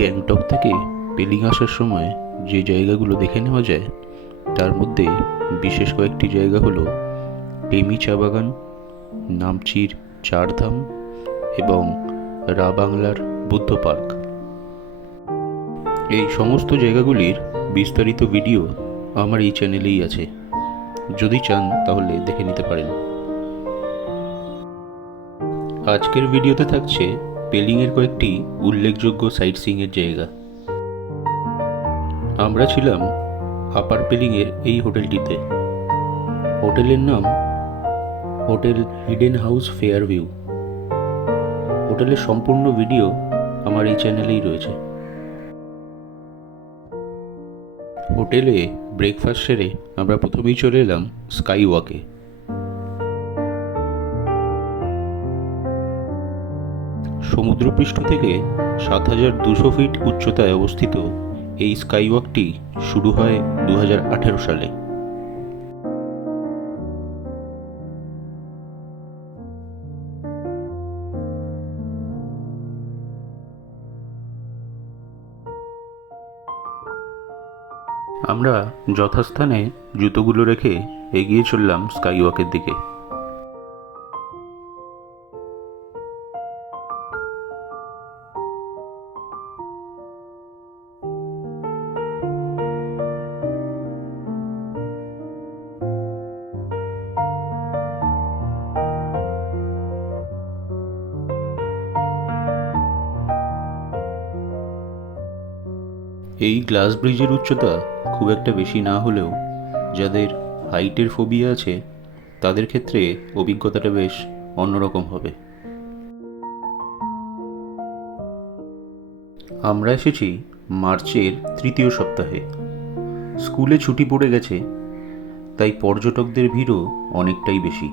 গ্যাংটক থেকে পেলিং আসার সময় যে জায়গাগুলো দেখে নেওয়া যায় তার মধ্যে বিশেষ কয়েকটি জায়গা হলো টেমি চা বাগান, নামচির চারধাম এবং রা বাংলার বুদ্ধ পার্ক। এই সমস্ত জায়গাগুলির বিস্তারিত ভিডিও আমার এই চ্যানেলেই আছে, যদি চান তাহলে দেখে নিতে পারেন। আজকের ভিডিওতে থাকছে পেলিংয়ের কয়েকটি উল্লেখযোগ্য সাইট সিইংয়ের জায়গা। আমরা ছিলাম আপার পেলিংয়ের এই হোটেলটিতে। হোটেলের নাম হোটেল হিডেন হাউস ফেয়ারভিউ। হোটেলের সম্পূর্ণ ভিডিও আমার এই চ্যানেলেই রয়েছে। হোটেলে ব্রেকফাস্ট সেরে আমরা প্রথমেই চলে এলাম স্কাই ওয়াকে। সমুদ্রপৃষ্ঠ থেকে ৭,২০০ ফিট উচ্চতায় অবস্থিত এই স্কাই ওয়াকটি শুরু হয় ২০১৮ সালে। আমরা যথাস্থানে জুতোগুলো রেখে এগিয়ে চললাম স্কাই ওয়াকের দিকে। এই গ্লাস ব্রিজের উচ্চতা খুব একটা বেশি না হলেও যাদের হাইটের ফোবিয়া আছে তাদের ক্ষেত্রে অভিজ্ঞতাটা বেশ অন্যরকম হবে। আমরা এসেছি মার্চের তৃতীয় সপ্তাহে। স্কুলে ছুটি পড়ে গেছে, তাই পর্যটকদের ভিড়ও অনেকটাই বেশি।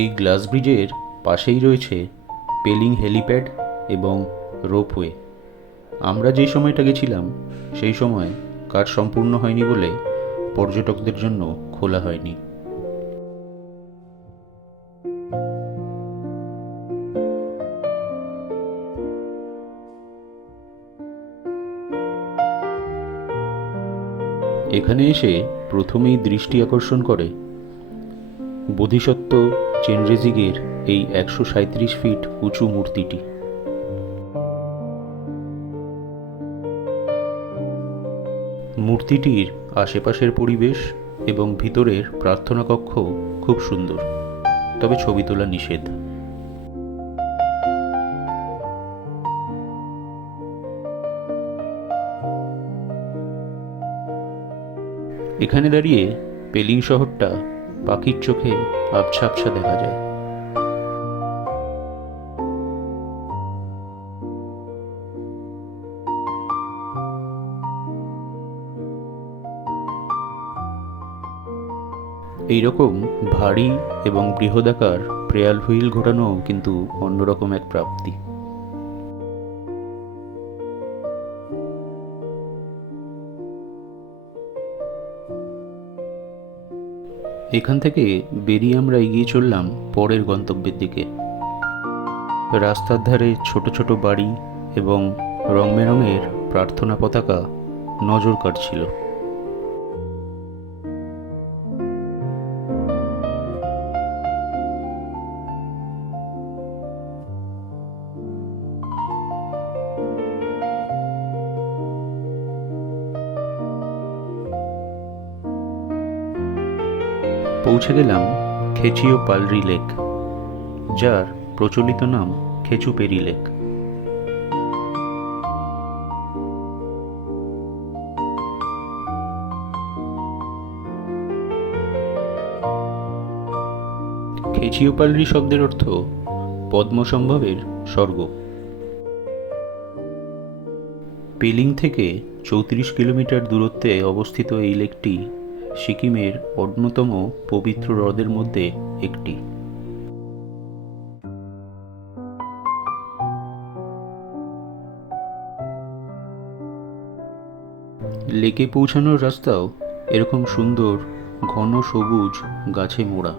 এই গ্লাস ব্রিজের পাশেই রয়েছে পেলিং হেলিপ্যাড এবং রোপওয়ে। আমরা যেই সময়টা গেছিলাম সেই সময় কাজ সম্পূর্ণ হয়নি বলে পর্যটকদের জন্য খোলা হয়নি। এখানে এসে প্রথমেই দৃষ্টি আকর্ষণ করে বোধিসত্ত্ব চেনরেজিগের এই ১৩৭ ফিট উঁচু মূর্তিটি। মূর্তিটির আশেপাশের পরিবেশ এবং ভিতরের প্রার্থনা কক্ষ খুব সুন্দর, তবে ছবি তোলা নিষেধ। এখানে দাঁড়িয়ে পেলিং শহরটা পাখির চোখে আবছা আবছা দেখা যায়। এইরকম ভারী এবং বৃহদাকার প্রেয়াল হুইল ঘোরানো কিন্তু অন্যরকম এক প্রাপ্তি। এখান থেকে বেরিয়ে আমরা এগিয়ে চললাম পরের গন্তব্যের দিকে। রাস্তার ধারে ছোট ছোট বাড়ি এবং রং বেরঙের প্রার্থনা পতাকা নজর কাটছিল। পৌঁছে গেলাম খেচিও পালরি লেক, যার প্রচলিত নাম খেচুপেরি লেক। খেচিও পালরি শব্দের অর্থ পদ্মসম্ভবের স্বর্গ। পেলিং থেকে ৩৪ কিলোমিটার দূরত্বে অবস্থিত এই লেকটি সিকিমের অন্যতম পবিত্র হ্রদের মধ্যে একটি। লেকে পৌঁছানোর রাস্তাও এরকম সুন্দর ঘন সবুজ গাছে মোড়া।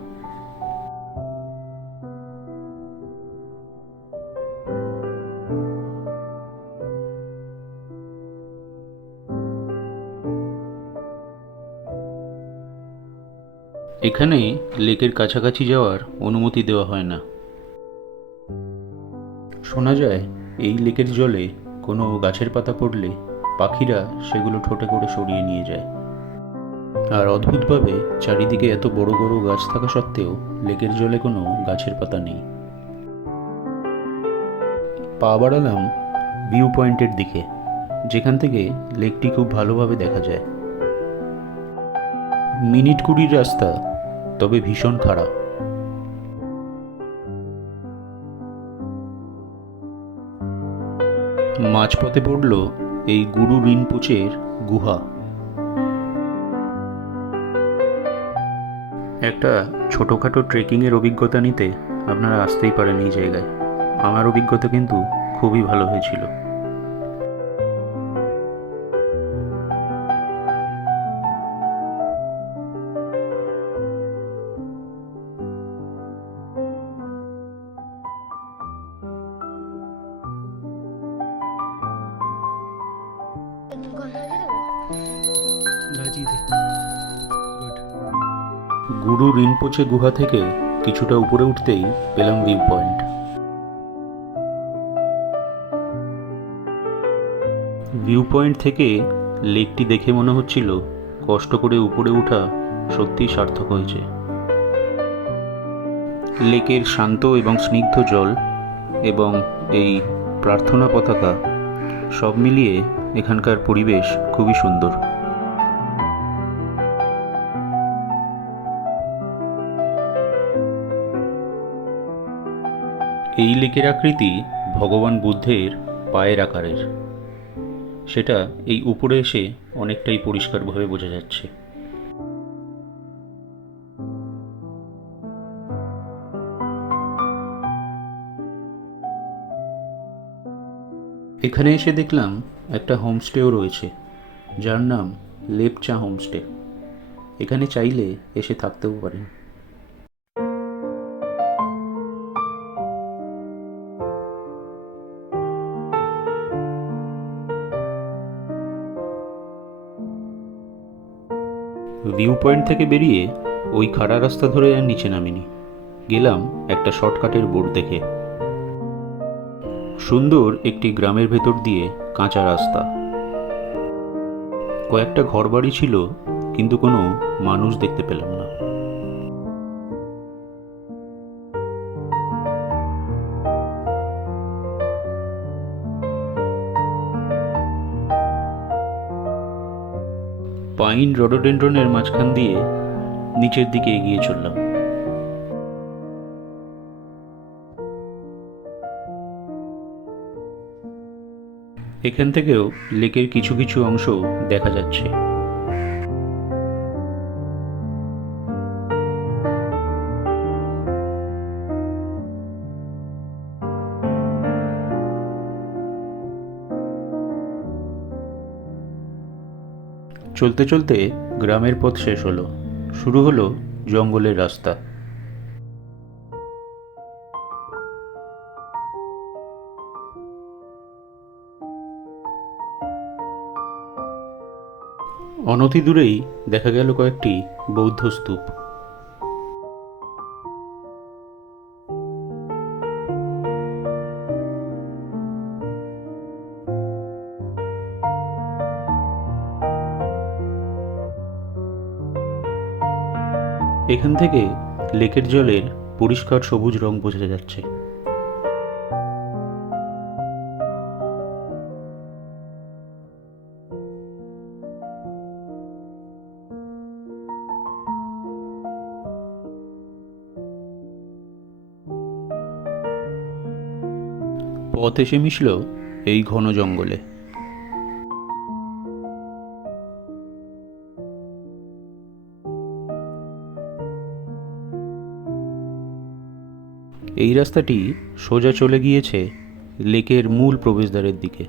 এখানে লেকের কাছাকাছি যাওয়ার অনুমতি দেওয়া হয় না। শোনা যায় এই লেকের জলে কোনো গাছের পাতা পড়লে পাখিরা সেগুলো ঠোঁটে করে সরিয়ে নিয়ে যায়। আর অদ্ভুতভাবে চারিদিকে এত বড় বড় গাছ থাকা সত্ত্বেও লেকের জলে কোনো গাছের পাতা নেই। পা বাড়ালাম ভিউ পয়েন্টের দিকে, যেখান থেকে লেকটি খুব ভালোভাবে দেখা যায়। মিনিট 20 রাস্তা, তবে ভীষণ খারাপ। মাঝপথে পড়ল এই গুরু রিনপোচের গুহা। একটা ছোটোখাটো ট্রেকিংয়ের অভিজ্ঞতা নিতে আপনারা আসতেই পারেন এই জায়গায়। আমার অভিজ্ঞতা কিন্তু খুবই ভালো হয়েছিল। গুরু রিনপোচে গুহা থেকে কিছুটা উপরে উঠতেই পেলাম ভিউ পয়েন্ট। ভিউ পয়েন্ট থেকে লেকটি দেখে মনে হচ্ছিল কষ্ট করে উপরে ওঠা সত্যিই সার্থক হয়েছে। লেকের শান্ত এবং স্নিগ্ধ জল এবং এই প্রার্থনা পতাকা সব মিলিয়ে এখানকার পরিবেশ খুবই সুন্দর। এই লেকের আকৃতি ভগবান বুদ্ধের পায়ের আকারের, সেটা এই উপরে এসে অনেকটাই পরিষ্কারভাবে বোঝা যাচ্ছে। এখানে এসে দেখলাম একটা হোমস্টেও রয়েছে, যার নাম লেপচা হোমস্টে। এখানে চাইলে এসে থাকতেও পারেন। ভিউ পয়েন্ট থেকে বেরিয়ে ওই খাড়া রাস্তা ধরে আর নিচে নামিনি, গেলাম একটা শর্টকাটের বোর্ড দেখে। সুন্দর একটি গ্রামের ভেতর দিয়ে কাঁচা রাস্তা, কয়েকটা ঘরবাড়ি ছিল, কিন্তু কোনো মানুষ দেখতে পেলাম না। পাইন রডোডেন্ড্রনের মাঝখান দিয়ে নিচের দিকে এগিয়ে চললাম। এখান থেকেও লেকের কিছু কিছু অংশ দেখা যাচ্ছে। চলতে চলতে গ্রামের পথ শেষ হলো, শুরু হলো জঙ্গলের রাস্তা। অনতি দূরেই দেখা গেল কয়েকটি বৌদ্ধ স্তূপ। এখান থেকে লেকের জলের পরিষ্কার সবুজ রং বোঝা যাচ্ছে। পথ এসে মিশল এই ঘন জঙ্গলে। এই রাস্তাটি সোজা চলে গিয়েছে লেকের মূল প্রবেশদ্বারের দিকে।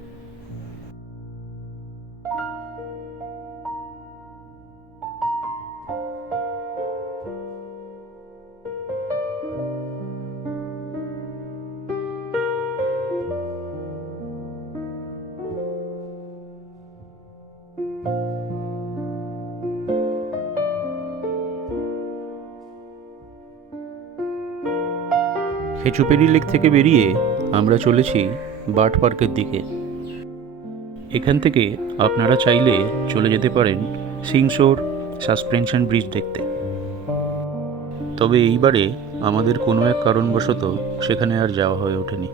খেচুপেড়ি লেক থেকে বেরিয়ে আমরা চলেছি বার্ড পার্কের দিকে। এখান থেকে আপনারা চাইলে চলে যেতে পারেন সিংসোর সাসপেনশন ব্রিজ দেখতে। তবে এইবারে আমাদের কোনো এক কারণবশত সেখানে আর যাওয়া হয়ে ওঠেনি।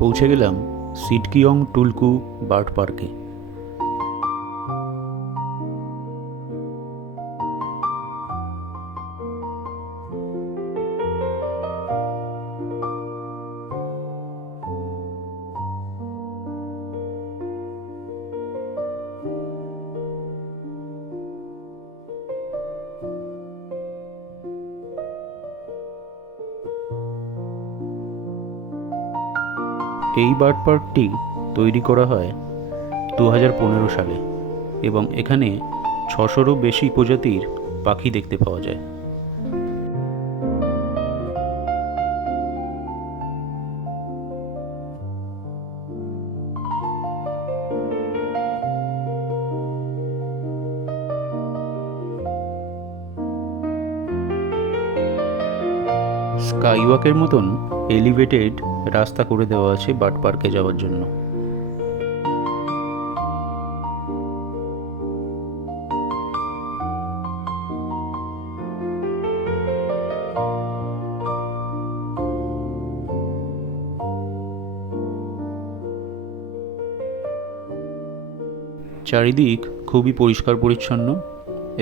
পৌঁছে গেলাম সিটকিয়ং টুলকু বার্ড পার্কে। এই বার্ড পার্কটি তৈরি করা হয় 2015 সালে এবং এখানে 600রও বেশি প্রজাতির পাখি দেখতে পাওয়া যায়। স্কাইওয়াকের মতন এলিভেটেড রাস্তা করে দেওয়া আছে বার্ড পার্কে যাওয়ার জন্য। চারিদিক খুবই পরিষ্কার পরিচ্ছন্ন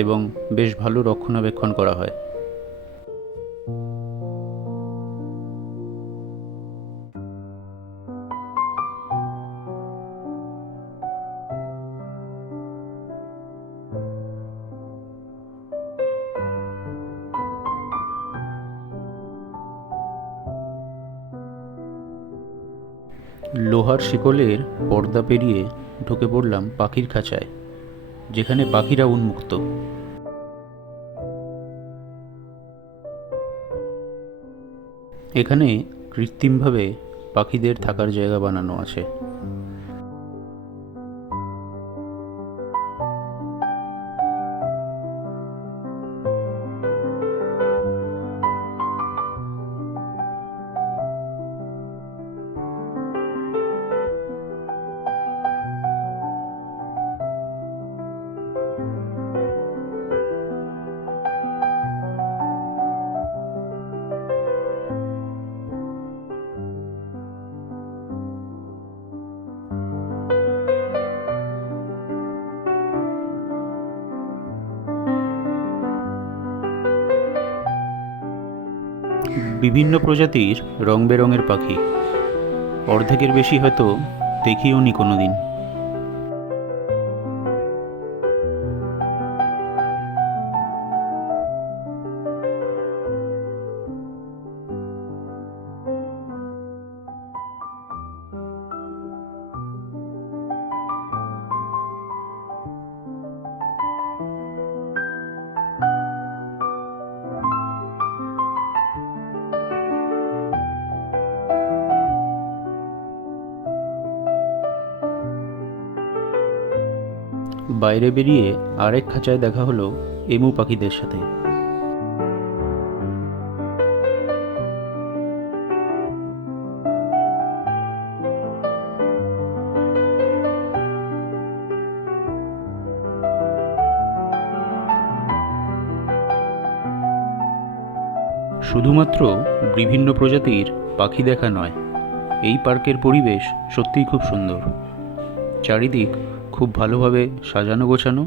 এবং বেশ ভালো রক্ষণাবেক্ষণ করা হয়। লোহার শিকলের পর্দা পেরিয়ে ঢুকে পড়লাম পাখির খাঁচায়, যেখানে পাখিরা উন্মুক্ত। এখানে কৃত্রিমভাবে পাখিদের থাকার জায়গা বানানো আছে। বিভিন্ন প্রজাতির রং বেরঙের পাখি, অর্ধেকের বেশি হয়তো দেখিও নি কোনোদিন। বাইরে বেরিয়ে আরেক খাঁচায় দেখা হলো এমু পাখিদের সাথে। শুধুমাত্র বিভিন্ন প্রজাতির পাখি দেখা নয়, এই পার্কের পরিবেশ সত্যিই খুব সুন্দর। চারিদিক খুব ভালোভাবে সাজানো গোছানো।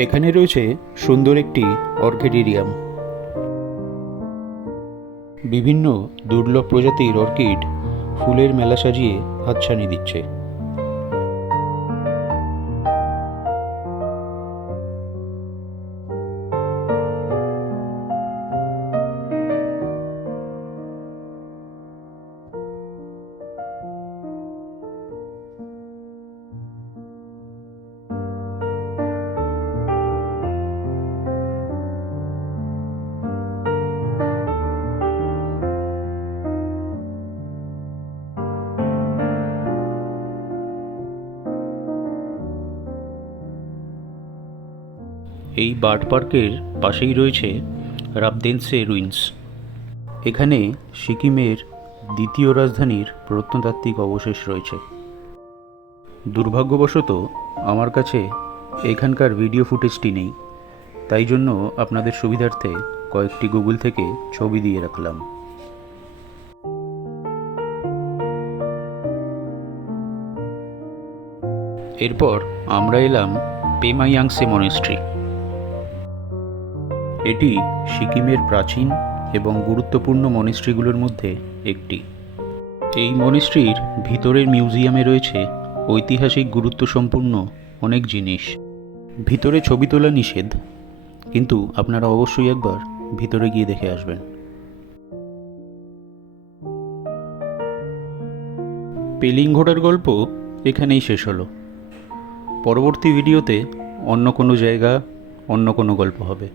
এখানে রয়েছে সুন্দর একটি অর্কিডেরিয়াম। বিভিন্ন দুর্লভ প্রজাতির অর্কিড ফুলের মেলা সাজিয়ে হাতছানি দিচ্ছে। এই বার্ড পার্কের পাশেই রয়েছে রাবদেনসে রুইন্স। এখানে সিকিমের দ্বিতীয় রাজধানীর প্রত্নতাত্ত্বিক অবশেষ রয়েছে। দুর্ভাগ্যবশত আমার কাছে এখানকার ভিডিও ফুটেজটি নেই, তাই জন্য আপনাদের সুবিধার্থে কয়েকটি গুগল থেকে ছবি দিয়ে রাখলাম। এরপর আমরা এলাম পেমায়াংসে মনেস্ট্রি। এটি সিকিমের প্রাচীন এবং গুরুত্বপূর্ণ মনেস্ট্রিগুলোর মধ্যে একটি। এই মনেস্ট্রির ভিতরের মিউজিয়ামে রয়েছে ঐতিহাসিক গুরুত্বসম্পন্ন অনেক জিনিস। ভিতরে ছবি তোলা নিষেধ, কিন্তু আপনারা অবশ্যই একবার ভিতরে গিয়ে দেখে আসবেন। পেলিংঘোড়ার গল্প এখানেই শেষ হলো। পরবর্তী ভিডিওতে অন্য কোনো জায়গা, অন্য কোনো গল্প হবে।